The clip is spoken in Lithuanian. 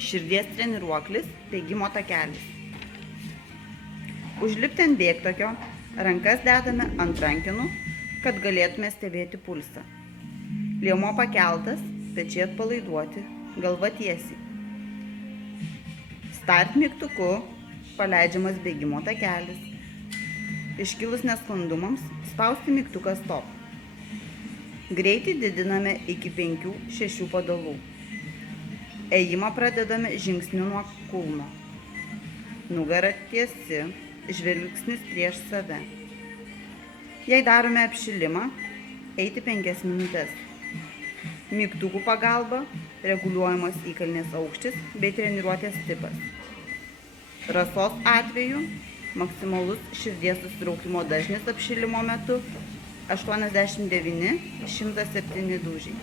Širdies treniruoklis, bėgimo takelis. Užlipti ant bėgtokio, rankas dedame ant rankenų, kad galėtume stebėti pulsą. Liemuo pakeltas, pečiai atpalaiduoti, galva tiesiai. Start mygtuku paleidžiamas bėgimo takelis. Iškilus nesklandumams spausti mygtuką stop. Greitį didiname iki 5-6 padalų. Ėjimą pradedame žingsniu nuo kulno. Nugara tiesi, žvilgsnis prieš save. Jei darome apšilimą, eiti 5 minutes. Mygtukų pagalba reguliuojamas įkalnės aukštis bei treniruotės tipas. Rasos atveju maksimalus širdies susitraukimo dažnis apšilimo metu 89-107 dūžiai.